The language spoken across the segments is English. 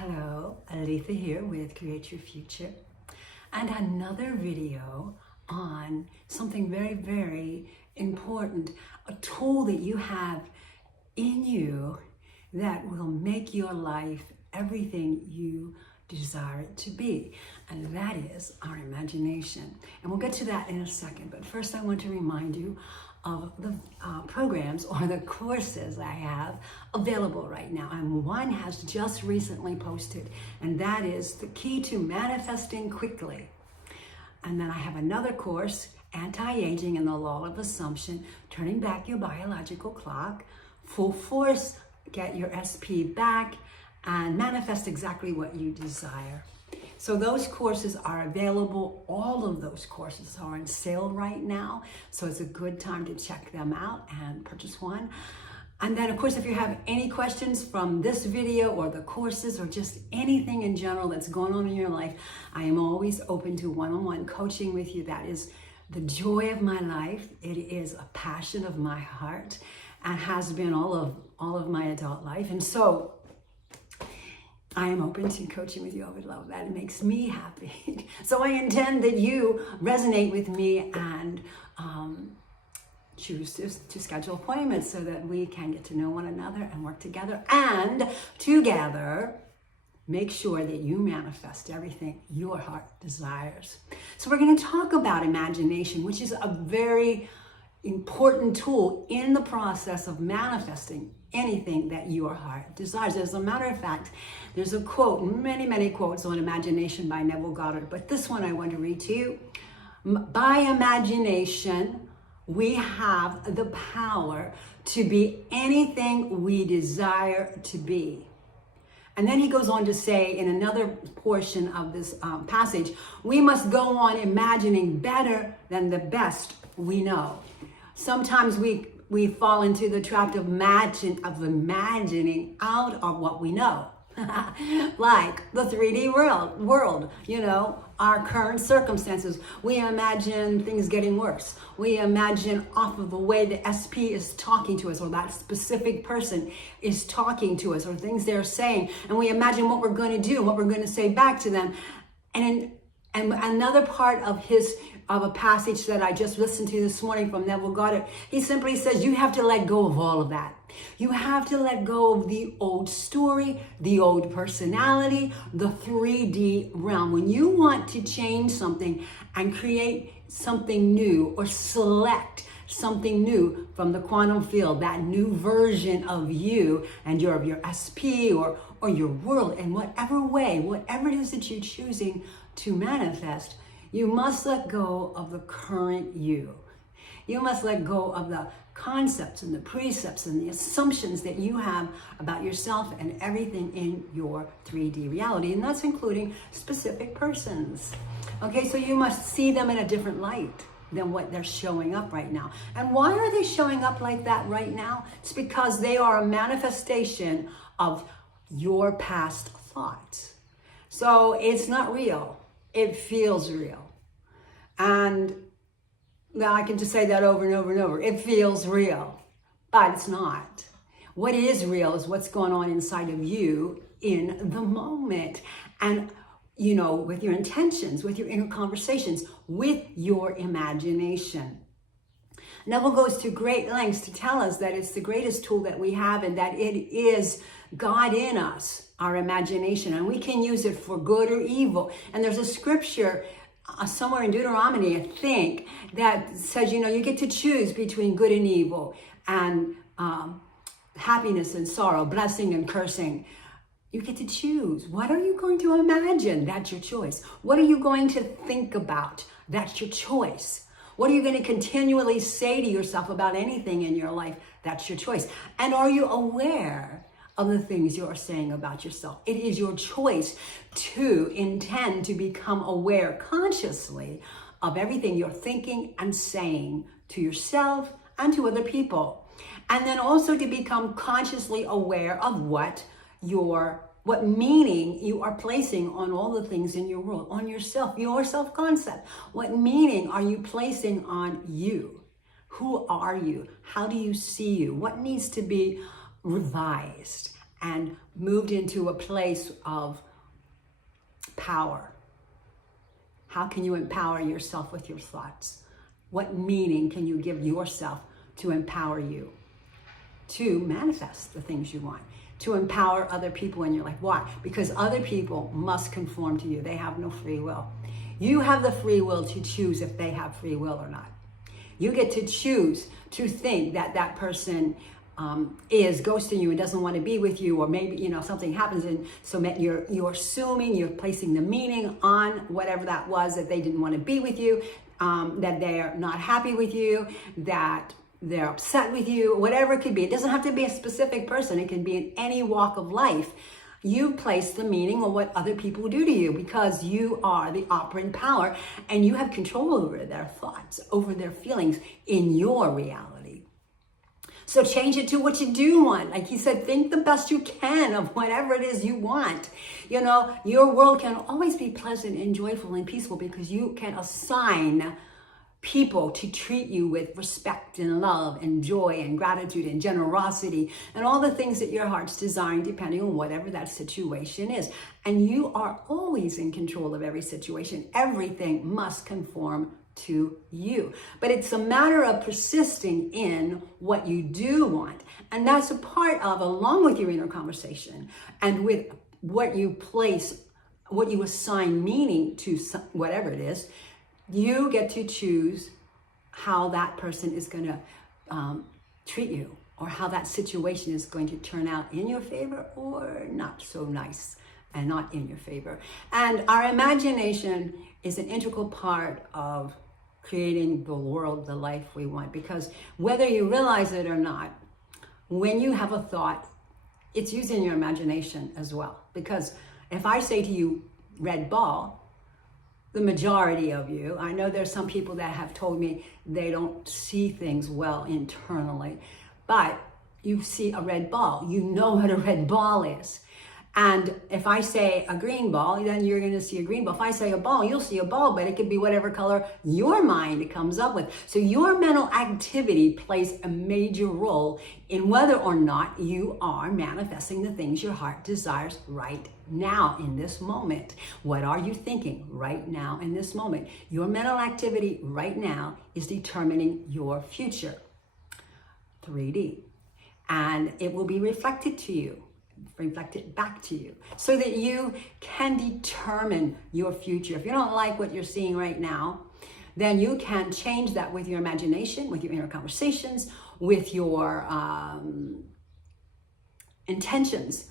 Hello, Aletha here with Create Your Future, and another video on something very, very important, a tool that you have in you that will make your life everything you desire it to be, and that is our imagination. And we'll get to that in a second, but first I want to remind you of the programs or the courses I have available right now. And one has just recently posted, and that is the key to manifesting quickly. And then I have another course, Anti-Aging and the Law of Assumption, turning back your biological clock, full force, get your SP back, and manifest exactly what you desire. So those courses are available. All of those courses are on sale right now. So it's a good time to check them out and purchase one. And then of course, if you have any questions from this video or the courses or just anything in general that's going on in your life, I am always open to one-on-one coaching with you. That is the joy of my life. It is a passion of my heart and has been all of my adult life. And so I am open to coaching with you. I would love that. It makes me happy. So I intend that you resonate with me and choose to schedule appointments so that we can get to know one another and work together, and together make sure that you manifest everything your heart desires. So we're going to talk about imagination, which is a very important tool in the process of manifesting anything that your heart desires. As a matter of fact, there's a quote, many quotes on imagination by Neville Goddard, but this one I want to read to you. By imagination, we have the power to be anything we desire to be. And then he goes on to say in another portion of this passage, we must go on imagining better than the best we know. Sometimes we fall into the trap of imagining out of what we know. Like the 3D world, our current circumstances. We imagine things getting worse. We imagine off of the way the SP is talking to us, or that specific person is talking to us, or things they're saying. And we imagine what we're going to do, what we're going to say back to them. And another part of a passage that I just listened to this morning from Neville Goddard, he simply says, you have to let go of all of that. You have to let go of the old story, the old personality, the 3D realm. When you want to change something and create something new, or select something new from the quantum field, that new version of you and your SP or your world, in whatever way, whatever it is that you're choosing to manifest, you must let go of the current you. You must let go of the concepts and the precepts and the assumptions that you have about yourself and everything in your 3D reality. And that's including specific persons. Okay, so you must see them in a different light than what they're showing up right now. And why are they showing up like that right now? It's because they are a manifestation of your past thoughts. So it's not real. It feels real. And now I can just say that over and over and over. It feels real, but it's not. What is real is what's going on inside of you in the moment. And, with your intentions, with your inner conversations, with your imagination. Neville goes to great lengths to tell us that it's the greatest tool that we have, and that it is God in us, our imagination, and we can use it for good or evil. And there's a scripture somewhere in Deuteronomy, I think, that says, you get to choose between good and evil, and happiness and sorrow, blessing and cursing. You get to choose. What are you going to imagine? That's your choice. What are you going to think about? That's your choice. What are you going to continually say to yourself about anything in your life? That's your choice. And are you aware of the things you're saying about yourself? It is your choice to intend to become aware consciously of everything you're thinking and saying to yourself and to other people. And then also to become consciously aware of what meaning you are placing on all the things in your world, on yourself, your self-concept. What meaning are you placing on you? Who are you? How do you see you? What needs to be revised and moved into a place of power. How can you empower yourself with your thoughts? What meaning can you give yourself to empower you to manifest the things you want, to empower other people in your life? Why? Because other people must conform to you. They have no free will. You have the free will to choose if they have free will or not. You get to choose to think that that person is ghosting you and doesn't want to be with you, or maybe something happens, and so you're assuming, you're placing the meaning on whatever that was, that they didn't want to be with you, that they're not happy with you, that they're upset with you, whatever it could be. It doesn't have to be a specific person. It can be in any walk of life. You place the meaning on what other people do to you because you are the operant power and you have control over their thoughts, over their feelings in your reality. So change it to what you do want. Like he said, think the best you can of whatever it is you want. Your world can always be pleasant and joyful and peaceful because you can assign people to treat you with respect and love and joy and gratitude and generosity and all the things that your heart's desiring, depending on whatever that situation is. And you are always in control of every situation. Everything must conform to you. But it's a matter of persisting in what you do want. And that's a part of, along with your inner conversation and with what you place, what you assign meaning to, whatever it is, you get to choose how that person is going to treat you, or how that situation is going to turn out in your favor or not so nice and not in your favor. And our imagination is an integral part of creating the world, the life we want, because whether you realize it or not, when you have a thought, it's using your imagination as well. Because if I say to you, red ball, the majority of you, I know there's some people that have told me they don't see things well internally, but you see a red ball, you know what a red ball is. And if I say a green ball, then you're going to see a green ball. If I say a ball, you'll see a ball, but it could be whatever color your mind comes up with. So your mental activity plays a major role in whether or not you are manifesting the things your heart desires right now in this moment. What are you thinking right now in this moment? Your mental activity right now is determining your future. 3D. And it will be reflected back to you so that you can determine your future. If you don't like what you're seeing right now, then you can change that with your imagination, with your inner conversations, with your intentions.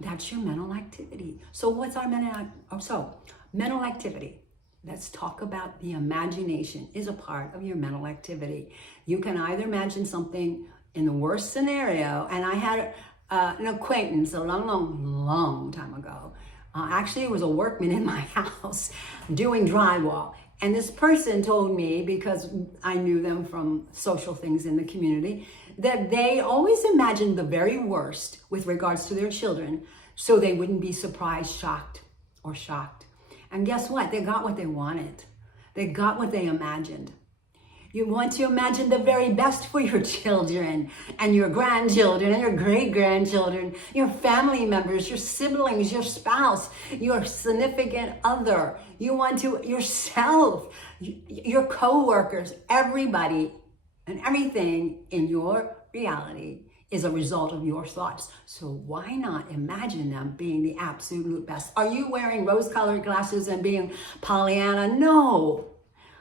That's your mental activity. So what's our mental activity? Let's talk about the imagination is a part of your mental activity. You can either imagine something in the worst scenario, and I had an acquaintance a long time ago. Actually, it was a workman in my house doing drywall. And this person told me, because I knew them from social things in the community, that they always imagined the very worst with regards to their children, so they wouldn't be surprised, shocked. And guess what? They got what they wanted. They got what they imagined. You want to imagine the very best for your children and your grandchildren and your great-grandchildren, your family members, your siblings, your spouse, your significant other. You want to, yourself, your co-workers, everybody and everything in your reality is a result of your thoughts. So why not imagine them being the absolute best? Are you wearing rose-colored glasses and being Pollyanna? No,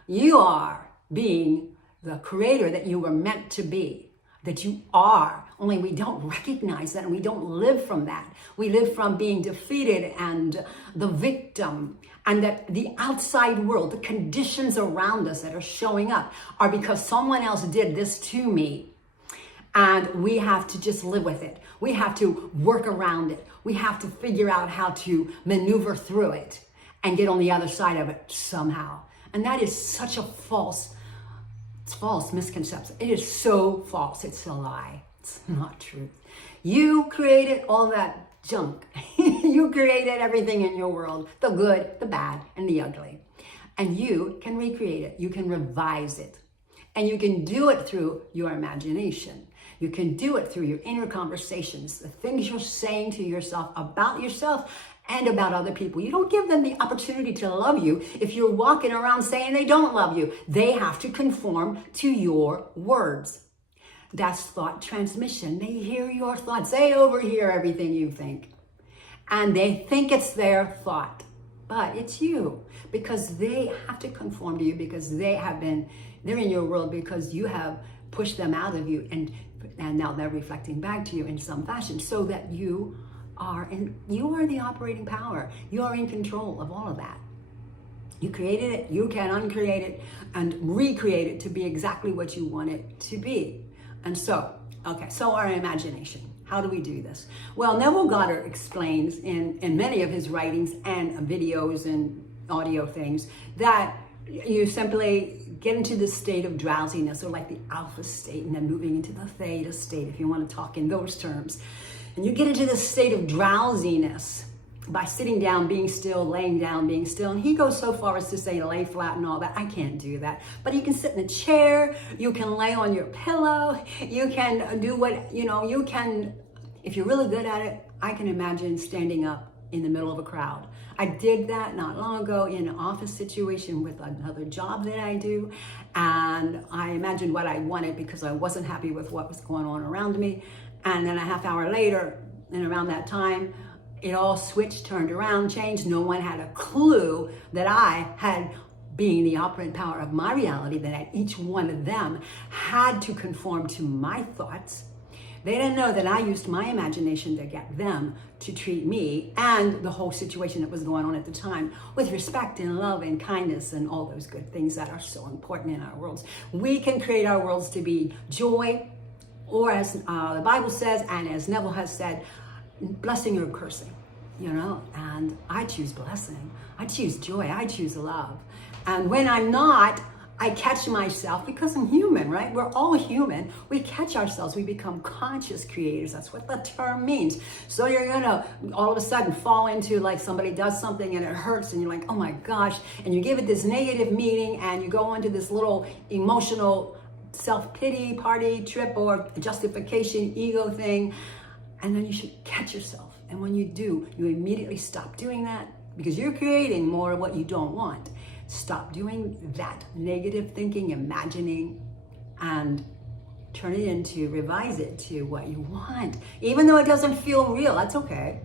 you are being the creator that you were meant to be, that you are. Only we don't recognize that, and we don't live from that. We live from being defeated and the victim, and that the outside world, the conditions around us that are showing up are because someone else did this to me. And we have to just live with it. We have to work around it. We have to figure out how to maneuver through it and get on the other side of it somehow. And that is such a false misconception. It is so false. It's a lie. It's not truth. You created all that junk. You created everything in your world, the good, the bad, and the ugly. And you can recreate it. You can revise it. And you can do it through your imagination. You can do it through your inner conversations, the things you're saying to yourself about yourself and about other people. You don't give them the opportunity to love you if you're walking around saying they don't love you. They have to conform to your words. That's thought transmission. They hear your thoughts. They overhear everything you think. And they think it's their thought, but it's you, because they have to conform to you, because they're in your world because you have pushed them out of you, and now they're reflecting back to you in some fashion, so that you are the operating power. You are in control of all of that. You created it, you can uncreate it and recreate it to be exactly what you want it to be. And so our imagination. How do we do this? Well, Neville Goddard explains in many of his writings and videos and audio things that you simply get into this state of drowsiness, or like the alpha state, and then moving into the theta state, if you want to talk in those terms. And you get into this state of drowsiness by sitting down, being still, laying down, being still. And he goes so far as to say lay flat and all that. I can't do that. But you can sit in a chair, you can lay on your pillow, you can do you can, if you're really good at it, I can imagine standing up in the middle of a crowd. I did that not long ago in an office situation with another job that I do. And I imagined what I wanted because I wasn't happy with what was going on around me. And then a half hour later, and around that time, it all switched, turned around, changed. No one had a clue that I had, being the operating power of my reality, that each one of them had to conform to my thoughts. They didn't know that I used my imagination to get them to treat me and the whole situation that was going on at the time with respect and love and kindness and all those good things that are so important in our worlds. We can create our worlds to be joy, or as the Bible says, and as Neville has said, blessing or cursing, and I choose blessing. I choose joy. I choose love. And when I'm not, I catch myself, because I'm human, right? We're all human. We catch ourselves. We become conscious creators. That's what the term means. So you're gonna all of a sudden fall into, like, somebody does something and it hurts and you're like, oh my gosh, and you give it this negative meaning and you go into this little emotional self-pity party trip or justification ego thing, and then you should catch yourself. And when you do, you immediately stop doing that, because you're creating more of what you don't want. Stop doing that negative thinking, imagining, and turn it into, revise it to what you want. Even though it doesn't feel real, that's okay.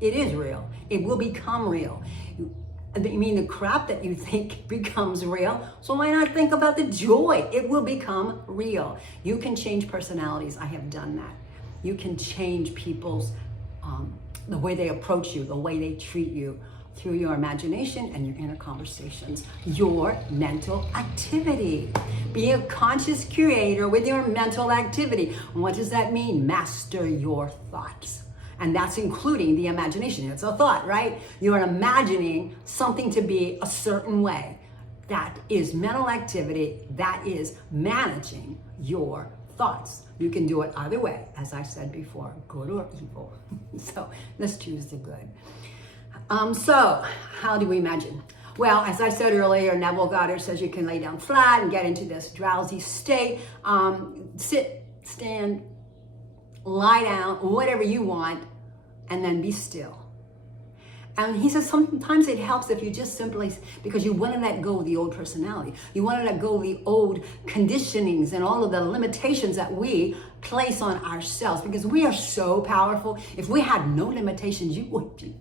It is real. It will become real. I mean, the crap that you think becomes real, so why not think about the joy? It will become real. You can change personalities. I have done that. You can change people's, the way they approach you, the way they treat you, through your imagination and your inner conversations, your mental activity. Be a conscious creator with your mental activity. What does that mean? Master your thoughts. And that's including the imagination. It's a thought, right? You're imagining something to be a certain way. That is mental activity. That is managing your thoughts. You can do it either way, as I said before, good or evil. So let's choose the good. So how do we imagine? Well, as I said earlier, Neville Goddard says you can lay down flat and get into this drowsy state. Sit, stand, lie down, whatever you want, and then be still. And he says sometimes it helps if you just simply, because you want to let go of the old personality. You want to let go of the old conditionings and all of the limitations that we place on ourselves, because we are so powerful. If we had no limitations, you would be,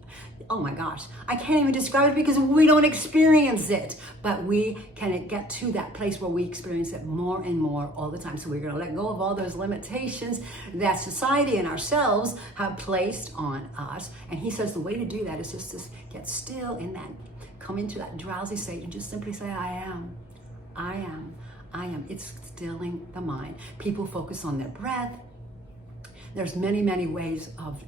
oh my gosh, I can't even describe it because we don't experience it. But we can get to that place where we experience it more and more all the time. So we're going to let go of all those limitations that society and ourselves have placed on us. And he says the way to do that is just to get still in that, come into that drowsy state and just simply say, I am, I am, I am. It's stilling the mind. People focus on their breath. There's many, many ways of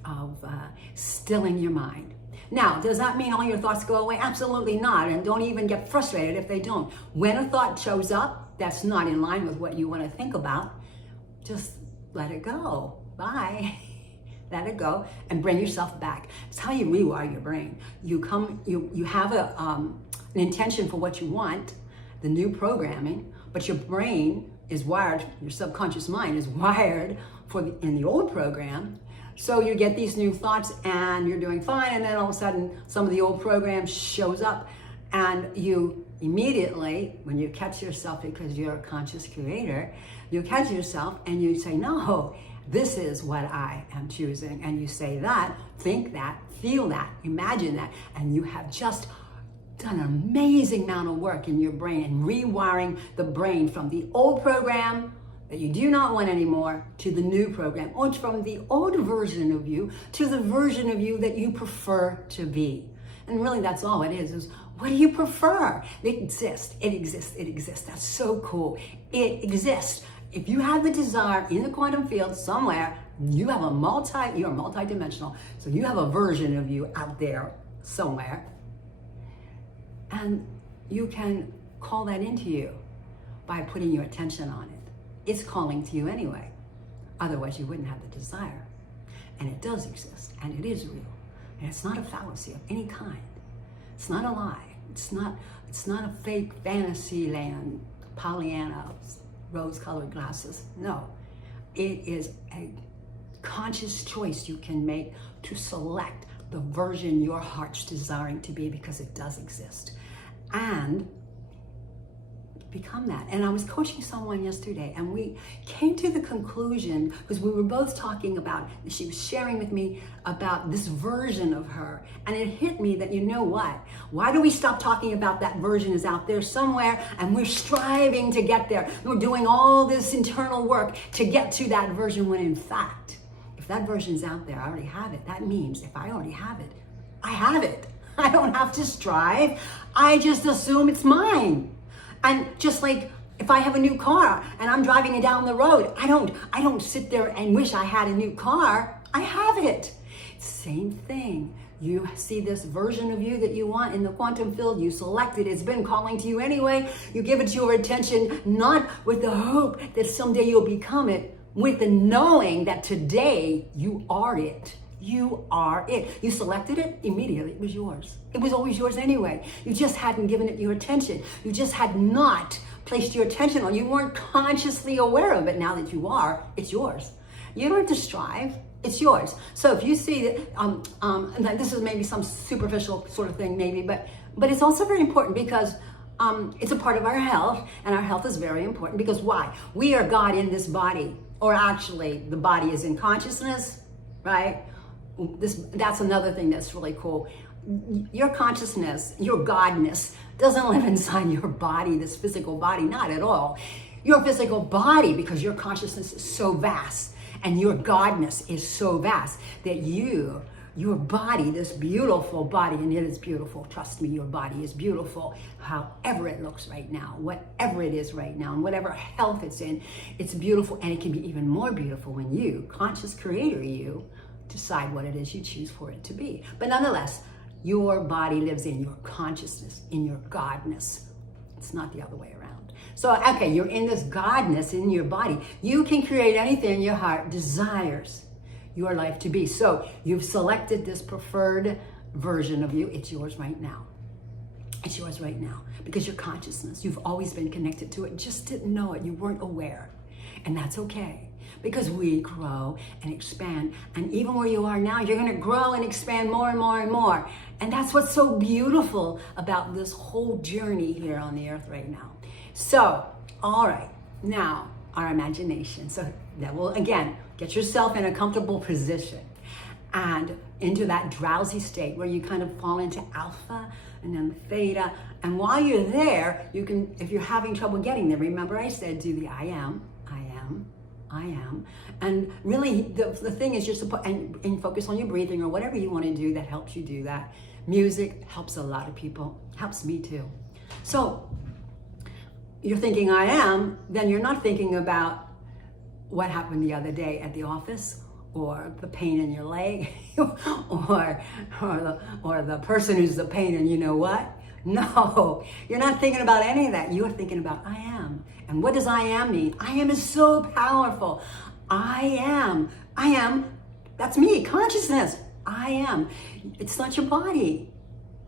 stilling your mind. Now, does that mean all your thoughts go away? Absolutely not. And don't even get frustrated if they don't. When a thought shows up that's not in line with what you want to think about, just let it go. Bye. Let it go and bring yourself back. It's how you rewire your brain. You have an intention for what you want, the new programming, but your brain is wired, your subconscious mind is wired in the old program. So you get these new thoughts and you're doing fine, and then all of a sudden some of the old program shows up, and you immediately, when you catch yourself, because you're a conscious creator, you catch yourself and you say, no, this is what I am choosing. And you say that, think that, feel that, imagine that, and you have just done an amazing amount of work in your brain and rewiring the brain from the old program that you do not want anymore to the new program, or from the old version of you to the version of you that you prefer to be. And really that's all it is what do you prefer? It exists, it exists, it exists. That's so cool. It exists. If you have the desire in the quantum field somewhere, you have you're multidimensional, so you have a version of you out there somewhere, and you can call that into you by putting your attention on it. It's calling to you anyway. Otherwise, you wouldn't have the desire. And it does exist, and it is real. And it's not a fallacy of any kind. It's not a lie. It's not a fake fantasy land, Pollyanna, rose-colored glasses. No, it is a conscious choice you can make to select the version your heart's desiring to be, because it does exist. And become that. And I was coaching someone yesterday, and we came to the conclusion, because we were both talking about, she was sharing with me about this version of her, and it hit me that, you know what, why do we stop talking about that version is out there somewhere, and we're striving to get there, we're doing all this internal work to get to that version, when in fact, if that version's out there, I already have it. That means if I already have it, I have it. I don't have to strive. I just assume it's mine. And just like if I have a new car and I'm driving it down the road, I don't sit there and wish I had a new car. I have it. Same thing. You see this version of you that you want in the quantum field, you select it, it's been calling to you anyway, you give it your attention, not with the hope that someday you'll become it, with the knowing that today you are it. You are it. You selected it, immediately it was yours. It was always yours anyway. You just hadn't given it your attention. You just had not placed your attention on it. You weren't consciously aware of it. Now that you are, it's yours. You don't have to strive. It's yours. So if you see that, and this is maybe some superficial sort of thing maybe, but it's also very important, because it's a part of our health, and our health is very important, because why? We are God in this body, or actually the body is in consciousness, right? That's another thing that's really cool. Your consciousness, your godness, doesn't live inside your body, this physical body, not at all. Your physical body, because your consciousness is so vast, and your godness is so vast, that your body, this beautiful body, and it is beautiful, trust me, your body is beautiful, however it looks right now, whatever it is right now, and whatever health it's in, it's beautiful, and it can be even more beautiful when you, conscious creator you, decide what it is you choose for it to be. But nonetheless, your body lives in your consciousness, in your godness. It's not the other way around. So, okay, you're in this godness in your body. You can create anything your heart desires your life to be. So you've selected this preferred version of you. It's yours right now. It's yours right now, because your consciousness, you've always been connected to it, just didn't know it. You weren't aware. And that's okay. Because we grow and expand. And even where you are now, you're going to grow and expand more and more and more. And that's what's so beautiful about this whole journey here on the earth right now. So, all right, now our imagination. So that will, again, get yourself in a comfortable position and into that drowsy state where you kind of fall into alpha and then theta. And while you're there, you can, if you're having trouble getting there, remember I said do the I am. And really the thing is just to put and focus on your breathing, or whatever you want to do that helps you do that. Music helps a lot of people, helps me too. So you're thinking I am, then you're not thinking about what happened the other day at the office, or the pain in your leg, or the person who's the pain in you know what. No, you're not thinking about any of that. You're thinking about I am. And what does I am mean? I am is so powerful. I am, that's me, consciousness. I am. It's not your body.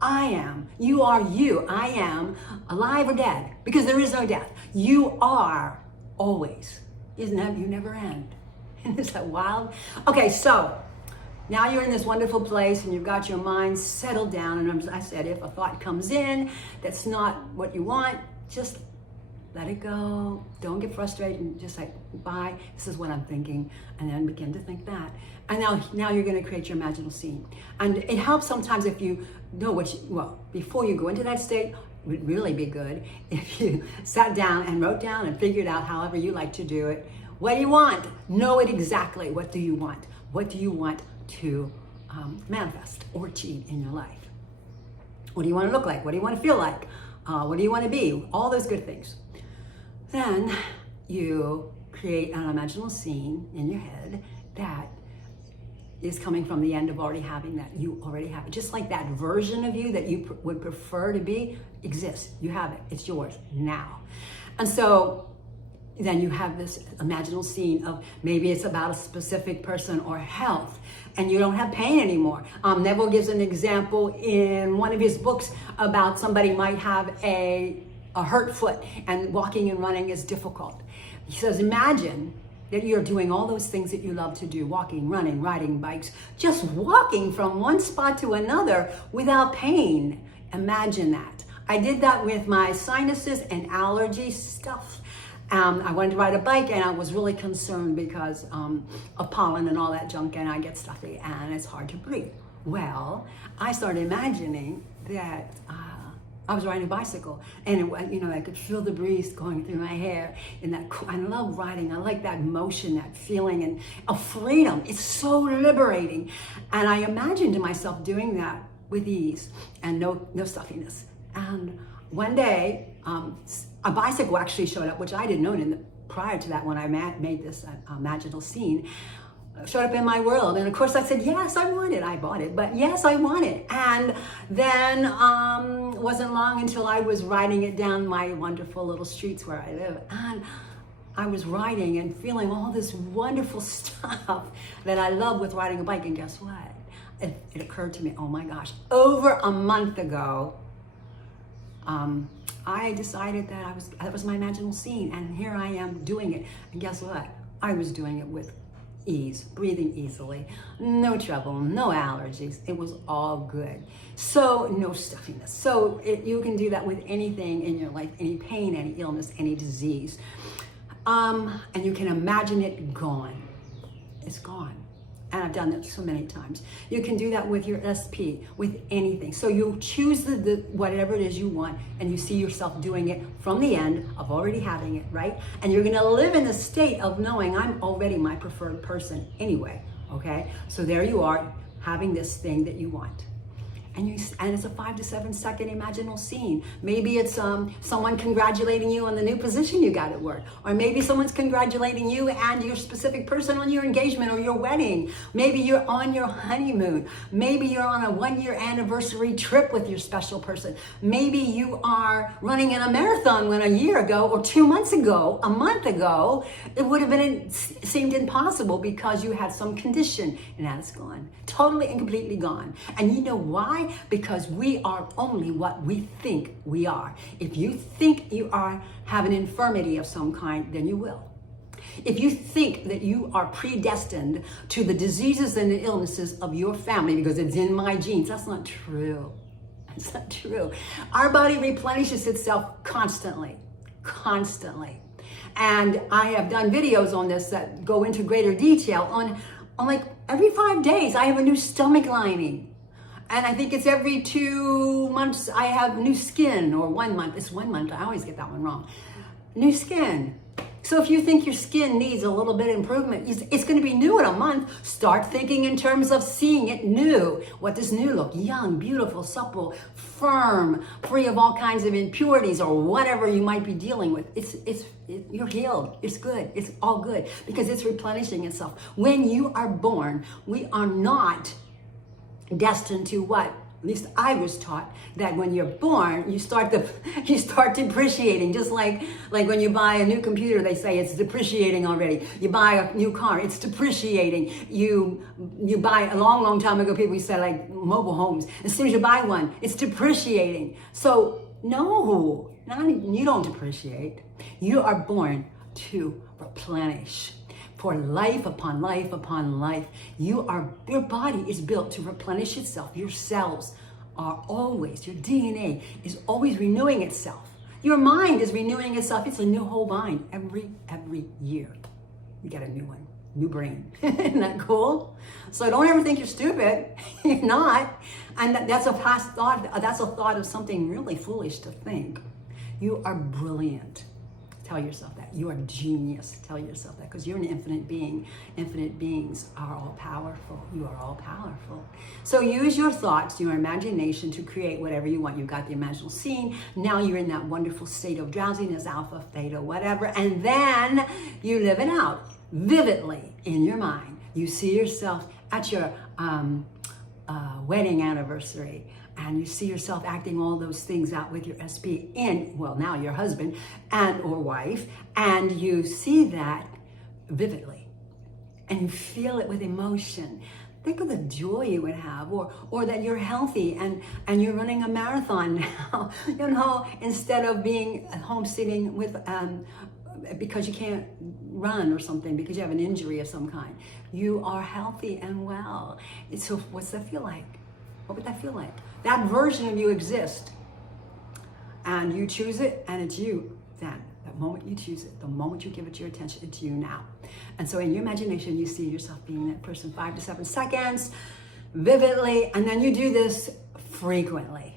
I am. You are you. I am, alive or dead, because there is no death. You are always. Isn't that? You never end. Is that wild? Okay, so now you're in this wonderful place and you've got your mind settled down. And as I said, if a thought comes in that's not what you want, just let it go. Don't get frustrated and just like, bye, this is what I'm thinking. And then begin to think that. And now you're going to create your imaginal scene. And it helps sometimes if you know before you go into that state, it would really be good if you sat down and wrote down and figured out however you like to do it. What do you want? Know it exactly. What do you want? What do you want to manifest or achieve in your life? What do you want to look like? What do you want to feel like? What do you want to be? All those good things. Then you create an imaginal scene in your head that is coming from the end of already having that. You already have it. Just like that version of you that you would prefer to be exists. You have it. It's yours now. And so then you have this imaginal scene of maybe it's about a specific person or health, and you don't have pain anymore. Neville gives an example in one of his books about somebody might have a hurt foot and walking and running is difficult. He says, imagine that you're doing all those things that you love to do, walking, running, riding bikes, just walking from one spot to another without pain. Imagine that. I did that with my sinuses and allergy stuff. I wanted to ride a bike and I was really concerned because of pollen and all that junk, and I get stuffy and it's hard to breathe. Well, I started imagining that I was riding a bicycle and I could feel the breeze going through my hair, and I love riding. I like that motion, that feeling and of freedom. It's so liberating. And I imagined to myself doing that with ease and no stuffiness. And one day, a bicycle actually showed up, which I didn't know prior to that when I made this imaginal scene. Showed up in my world, and of course I said, yes, I want it. I bought it, but yes, I want it. And then wasn't long until I was riding it down my wonderful little streets where I live, and I was riding and feeling all this wonderful stuff that I love with riding a bike. And guess what? It occurred to me, oh my gosh, over a month ago, I decided that was my imaginal scene, and here I am doing it. And guess what? I was doing it with ease, breathing easily, no trouble, no allergies. It was all good. So no stuffiness. So you can do that with anything in your life, any pain, any illness, any disease. And you can imagine it gone. It's gone. And I've done that so many times. You can do that with your SP, with anything. So you choose the whatever it is you want, and you see yourself doing it from the end of already having it, right? And you're gonna live in the state of knowing I'm already my preferred person anyway, okay? So there you are, having this thing that you want. And it's a 5 to 7 second imaginal scene. Maybe it's someone congratulating you on the new position you got at work. Or maybe someone's congratulating you and your specific person on your engagement or your wedding. Maybe you're on your honeymoon. Maybe you're on a 1-year anniversary trip with your special person. Maybe you are running in a marathon when a year ago or 2 months ago, a month ago, it would have seemed impossible because you had some condition, and now it's gone. Totally and completely gone. And you know why? Because we are only what we think we are. If you think you have an infirmity of some kind, then you will. If you think that you are predestined to the diseases and the illnesses of your family because it's in my genes, that's not true. That's not true. Our body replenishes itself constantly. And I have done videos on this that go into greater detail on like every 5 days, I have a new stomach lining. And I think it's every 2 months I have new skin, or 1 month. It's 1 month. I always get that one wrong. New skin. So if you think your skin needs a little bit of improvement, it's going to be new in a month. Start thinking in terms of seeing it new. What does new look? Young, beautiful, supple, firm, free of all kinds of impurities or whatever you might be dealing with. You're healed. It's good. It's all good because it's replenishing itself. When you are born, we are not destined to what? At least I was taught that when you're born, you start depreciating. Just like when you buy a new computer, they say it's depreciating already. You buy a new car, it's depreciating. You buy a long time ago, people said like mobile homes. As soon as you buy one, it's depreciating. So no, you don't depreciate. You are born to replenish. for life upon life upon life. Your body is built to replenish itself. Your cells are always, your DNA is always renewing itself. Your mind is renewing itself. It's a new whole mind every year. You get a new one, new brain. Isn't that cool? So don't ever think you're stupid. You're not. And that's a past thought. That's a thought of something really foolish to think. You are brilliant. Tell yourself that. You are genius. Tell yourself that, because you're an infinite being. Infinite beings are all powerful. You are all powerful. So use your thoughts, your imagination to create whatever you want. You've got the imaginal scene. Now you're in that wonderful state of drowsiness, alpha, theta, whatever. And then you live it out vividly in your mind. You see yourself at your wedding anniversary, and you see yourself acting all those things out with your SP now your husband and or wife, and you see that vividly and you feel it with emotion. Think of the joy you would have, or that you're healthy and you're running a marathon now, instead of being at home sitting with because you can't run or something because you have an injury of some kind. You are healthy and well. So what's that feel like? What would that feel like? That version of you exists, and you choose it, and it's you then. That moment you choose it, the moment you give it your attention, it's you now. And so in your imagination, you see yourself being that person 5 to 7 seconds, vividly, and then you do this frequently.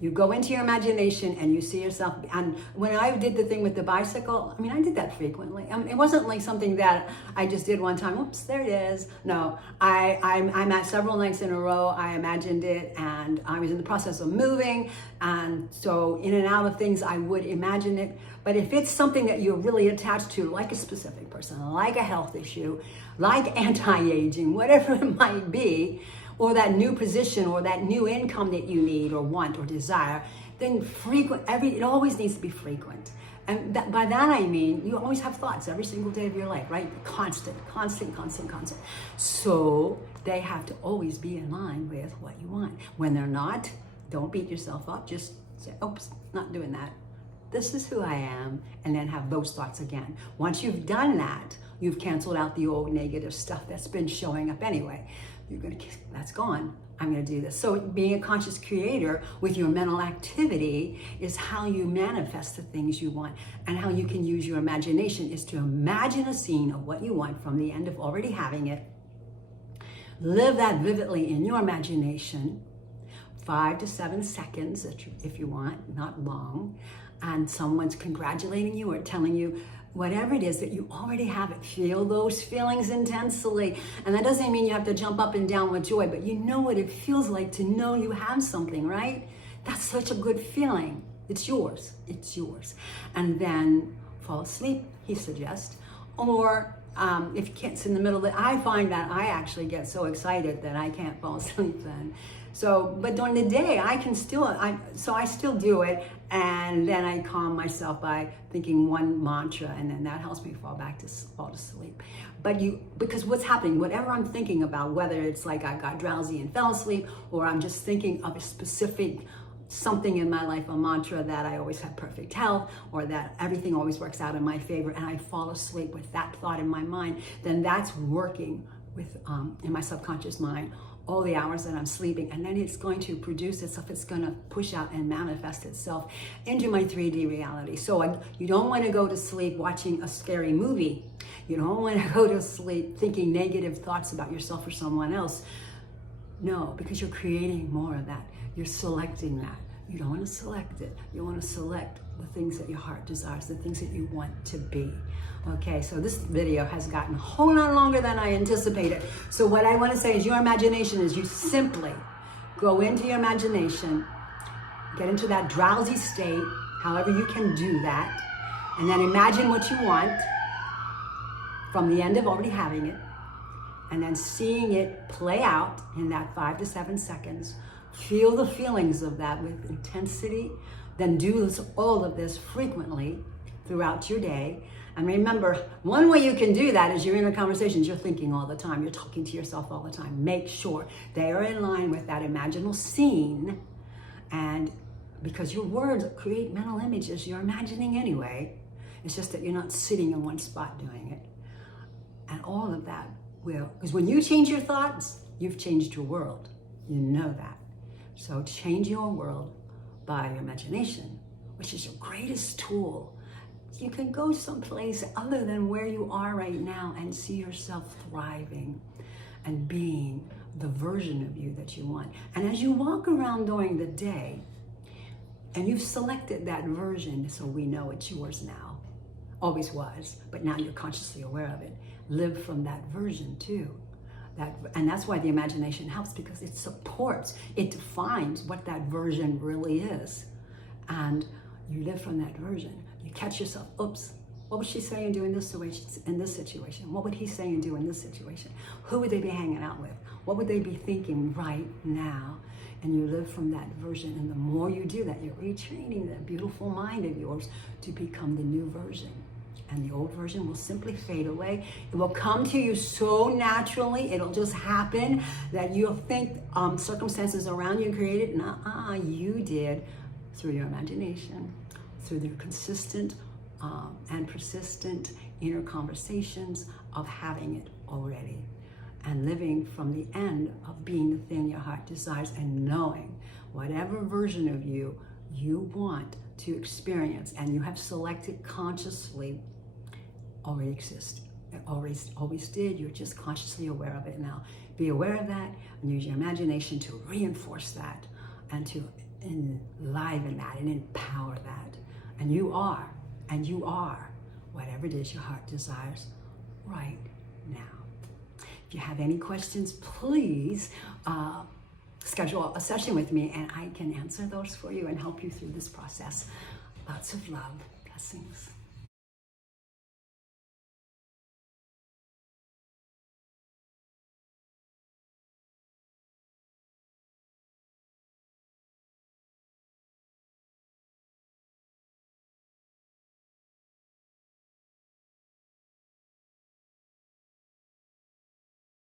You go into your imagination and you see yourself. And when I did the thing with the bicycle, I did that frequently. It wasn't like something that I just did one time. Oops, there it is. No, I'm at several nights in a row. I imagined it, and I was in the process of moving. And so in and out of things, I would imagine it. But if it's something that you're really attached to, like a specific person, like a health issue, like anti-aging, whatever it might be, or that new position, or that new income that you need or want or desire, then it always needs to be frequent. And by that I mean, you always have thoughts every single day of your life, right? Constant. So they have to always be in line with what you want. When they're not, don't beat yourself up. Just say, oops, not doing that. This is who I am, and then have those thoughts again. Once you've done that, you've canceled out the old negative stuff that's been showing up anyway. That's gone. I'm going to do this. So being a conscious creator with your mental activity is how you manifest the things you want, and how you can use your imagination is to imagine a scene of what you want from the end of already having it. Live that vividly in your imagination, 5 to 7 seconds if you want, not long. And someone's congratulating you or telling you whatever it is that you already have it. Feel those feelings intensely. And that doesn't mean you have to jump up and down with joy, but you know what it feels like to know you have something, right? That's such a good feeling. It's yours. It's yours. And then fall asleep, he suggests. Or if you can't sit in the middle of it, I find that I actually get so excited that I can't fall asleep then. So, but during the day, I still do it, and then I calm myself by thinking one mantra, and then that helps me fall to sleep. Because what's happening, whatever I'm thinking about, whether it's like I got drowsy and fell asleep, or I'm just thinking of a specific something in my life, a mantra that I always have perfect health, or that everything always works out in my favor, and I fall asleep with that thought in my mind, then that's working with in my subconscious mind all the hours that I'm sleeping, and then it's going to produce itself. It's going to push out and manifest itself into my 3D reality. So you don't want to go to sleep watching a scary movie. You don't want to go to sleep thinking negative thoughts about yourself or someone else. No, because you're creating more of that. You're selecting that. You don't want to select it. You want to select the things that your heart desires, the things that you want to be. Okay, so this video has gotten a whole lot longer than I anticipated. So what I want to say is your imagination is you simply go into your imagination, get into that drowsy state, however you can do that, and then imagine what you want from the end of already having it, and then seeing it play out in that 5 to 7 seconds. Feel the feelings of that with intensity, then do all of this frequently throughout your day. And remember, one way you can do that is your inner conversations. You're thinking all the time. You're talking to yourself all the time. Make sure they are in line with that imaginal scene. And because your words create mental images, you're imagining anyway. It's just that you're not sitting in one spot doing it. And all of that will, because when you change your thoughts, you've changed your world. You know that. So change your world by your imagination, which is your greatest tool. You can go someplace other than where you are right now and see yourself thriving and being the version of you that you want. And as you walk around during the day, and you've selected that version, so we know it's yours now, always was, but now you're consciously aware of it. Live from that version too. And that's why the imagination helps, because it supports, it defines what that version really is. And you live from that version. You catch yourself, oops, what would she say and do in this situation? What would he say and do in this situation? Who would they be hanging out with? What would they be thinking right now? And you live from that version. And the more you do that, you're retraining that beautiful mind of yours to become the new version. And the old version will simply fade away. It will come to you so naturally. It'll just happen that you'll think circumstances around you created. Nuh-uh, you did, through your imagination, through the consistent and persistent inner conversations of having it already. And living from the end of being the thing your heart desires, and knowing whatever version of you you want to experience and you have selected consciously already exists. It always did. You're just consciously aware of it now. Be aware of that and use your imagination to reinforce that and to enliven that and empower that. And you are whatever it is your heart desires right now. If you have any questions, please schedule a session with me and I can answer those for you and help you through this process. Lots of love. Blessings.